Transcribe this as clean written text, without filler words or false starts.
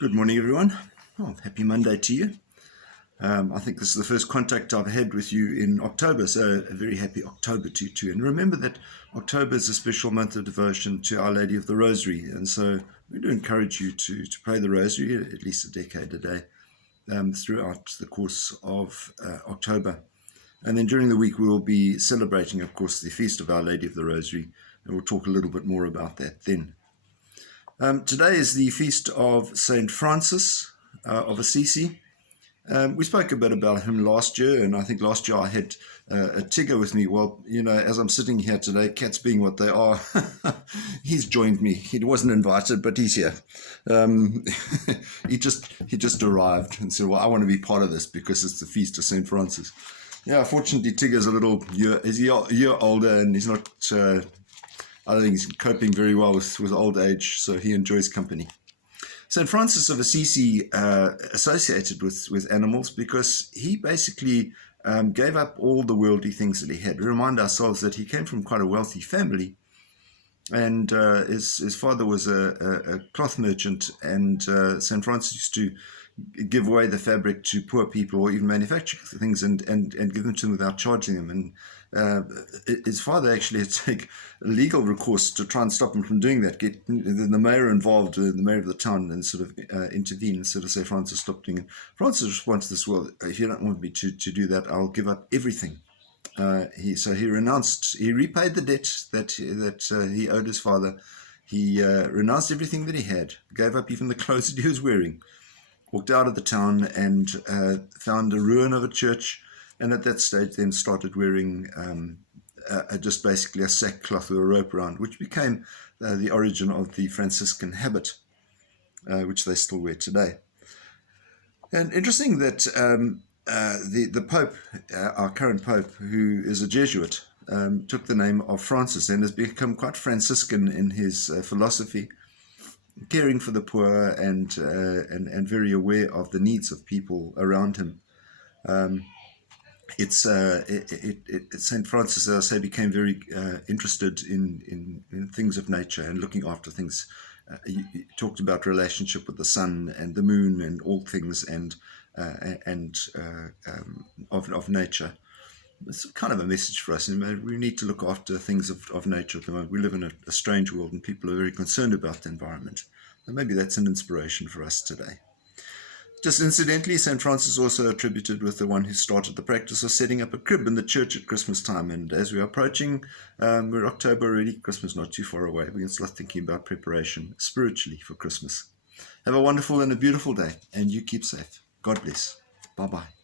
Good morning, everyone. Oh, happy Monday to you. I think this is the first contact I've had with you in October, so a very happy October to you too. And remember that October is a special month of devotion to Our Lady of the Rosary, and so we do encourage you to pray the Rosary at least a decade a day throughout the course of October. And then during the week we will be celebrating, of course, the Feast of Our Lady of the Rosary, and we'll talk a little bit more about that then. Today is the feast of Saint Francis of Assisi. We spoke a bit about him last year, and I think last year I had a Tigger with me. Well, as I'm sitting here today, cats being what they are, he's joined me. He wasn't invited, but he's here. He just arrived and said, well, I want to be part of this because it's the feast of Saint Francis. Yeah, fortunately, Tigger's a year older, and he's not... I don't think he's coping very well with old age, so he enjoys company. St. Francis of Assisi associated with animals because he basically gave up all the worldly things that he had. We remind ourselves that he came from quite a wealthy family, and his father was a cloth merchant, and St. Francis used to give away the fabric to poor people or even manufacture things and give them to them without charging them. And his father actually had to take legal recourse to try and stop him from doing that, get the mayor involved, the mayor of the town, and sort of intervene and sort of say, Francis, stop doing it. Francis responds to this, well, if you don't want me to do that, I'll give up everything. So he renounced, he repaid the debt that he owed his father. He renounced everything that he had, gave up even the clothes that he was wearing, walked out of the town and found a ruin of a church, and at that stage then started wearing just basically a sackcloth with a rope around, which became the origin of the Franciscan habit, which they still wear today. And interesting that the Pope, our current Pope, who is a Jesuit, took the name of Francis and has become quite Franciscan in his philosophy, caring for the poor and very aware of the needs of people around him. Saint Francis, as I say, became very interested in things of nature and looking after things. He talked about relationship with the sun and the moon and all things of nature. It's kind of a message for us. We need to look after things of nature at the moment. We live in a strange world, and people are very concerned about the environment. And maybe that's an inspiration for us today. Just incidentally, St. Francis also attributed with the one who started the practice of setting up a crib in the church at Christmas time. And as we're approaching, we're October already, Christmas not too far away. We can start thinking about preparation spiritually for Christmas. Have a wonderful and a beautiful day, and you keep safe. God bless. Bye-bye.